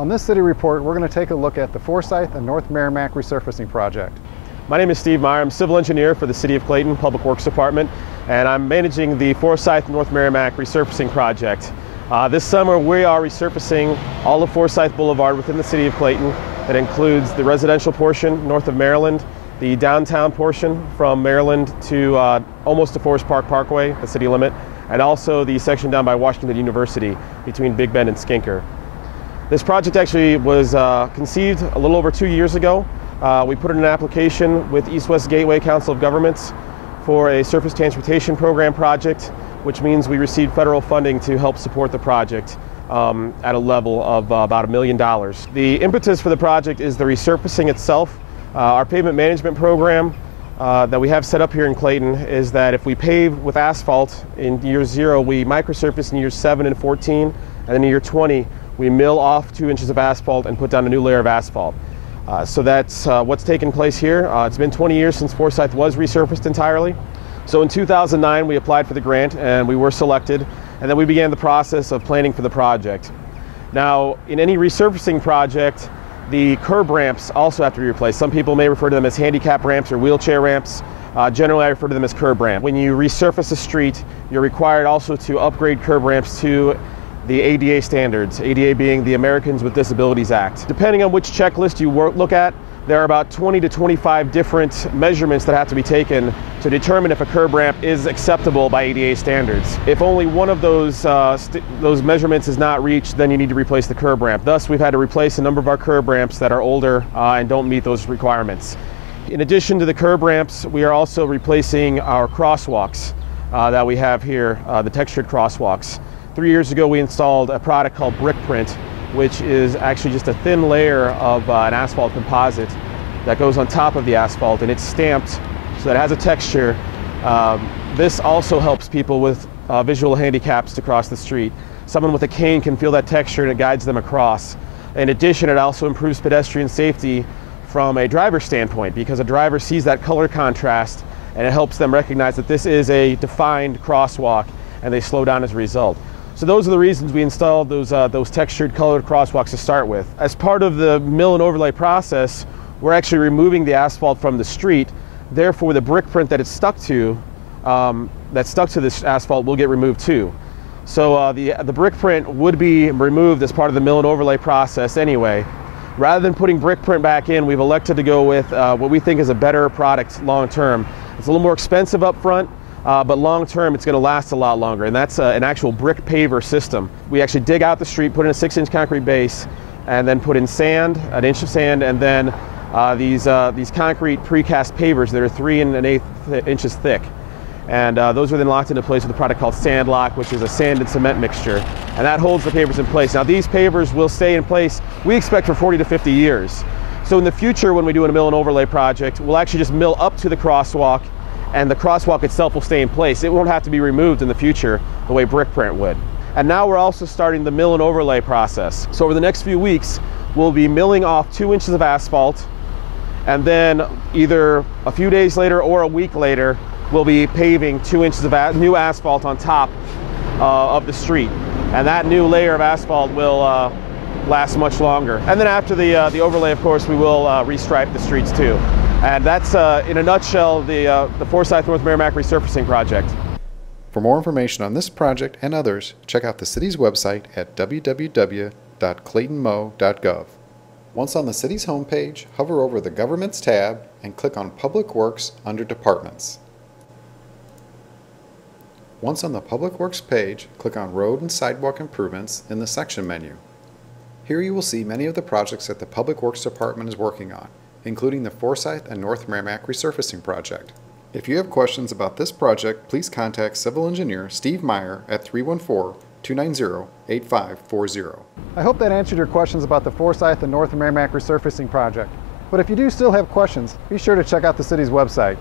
On this city report, we're going to take a look at the Forsyth and North Meramec Resurfacing project. My name is Steve Meyer. I'm civil engineer for the City of Clayton Public Works Department, and I'm managing the Forsyth North Meramec Resurfacing project. This summer we are resurfacing all of Forsyth Boulevard within the City of Clayton. That includes the residential portion north of Maryland, the downtown portion from Maryland to almost to Forest Park Parkway, the city limit, and also the section down by Washington University between Big Bend and Skinker. This project actually was conceived a little over 2 years ago. We put in an application with East-West Gateway Council of Governments for a surface transportation program project, which means we received federal funding to help support the project at a level of about $1 million. The impetus for the project is the resurfacing itself. Our pavement management program that we have set up here in Clayton is that if we pave with asphalt in year 0, we microsurface in years 7 and 14, and then in year 20, we mill off 2 inches of asphalt and put down a new layer of asphalt. So that's what's taken place here. It's been 20 years since Forsyth was resurfaced entirely. So in 2009, we applied for the grant and we were selected, and then we began the process of planning for the project. Now, in any resurfacing project, the curb ramps also have to be replaced. Some people may refer to them as handicap ramps or wheelchair ramps. Generally, I refer to them as curb ramp. When you resurface a street, you're required also to upgrade curb ramps to the ADA standards, ADA being the Americans with Disabilities Act. Depending on which checklist you look at, there are about 20 to 25 different measurements that have to be taken to determine if a curb ramp is acceptable by ADA standards. If only one of those measurements is not reached, then you need to replace the curb ramp. Thus, we've had to replace a number of our curb ramps that are older and don't meet those requirements. In addition to the curb ramps, we are also replacing our crosswalks that we have here, the textured crosswalks. 3 years ago, we installed a product called brick print, which is actually just a thin layer of an asphalt composite that goes on top of the asphalt, and it's stamped so that it has a texture. This also helps people with visual handicaps to cross the street. Someone with a cane can feel that texture and it guides them across. In addition, it also improves pedestrian safety from a driver's standpoint, because a driver sees that color contrast and it helps them recognize that this is a defined crosswalk, and they slow down as a result. So those are the reasons we installed those textured colored crosswalks to start with. As part of the mill and overlay process, we're actually removing the asphalt from the street. Therefore, the brick print that it's stuck to, this asphalt, will get removed too. So the brick print would be removed as part of the mill and overlay process anyway. Rather than putting brick print back in, we've elected to go with what we think is a better product long term. It's a little more expensive up front, but long term it's going to last a lot longer, and that's an actual brick paver system. We actually dig out the street, put in a 6-inch concrete base, and then put in sand, an inch of sand, and then these concrete precast pavers that are 3 1/8 inches thick. And those are then locked into place with a product called Sand Lock, which is a sand and cement mixture, and that holds the pavers in place. Now, these pavers will stay in place, we expect, for 40 to 50 years. So in the future, when we do a mill and overlay project, we'll actually just mill up to the crosswalk, and the crosswalk itself will stay in place. It won't have to be removed in the future the way brick print would. And now we're also starting the mill and overlay process. So over the next few weeks, we'll be milling off 2 inches of asphalt, and then either a few days later or a week later, we'll be paving 2 inches of new asphalt on top of the street. And that new layer of asphalt will last much longer. And then after the overlay, of course, we will restripe the streets too. And that's, in a nutshell, the Forsyth North Meramec Resurfacing project. For more information on this project and others, check out the city's website at www.claytonmo.gov. Once on the city's homepage, hover over the Governments tab and click on Public Works under Departments. Once on the Public Works page, click on Road and Sidewalk Improvements in the section menu. Here you will see many of the projects that the Public Works Department is working on, including the Forsyth and North Meramec Resurfacing project. If you have questions about this project, please contact Civil Engineer Steve Meyer at 314-290-8540. I hope that answered your questions about the Forsyth and North Meramec Resurfacing project. But if you do still have questions, be sure to check out the city's website.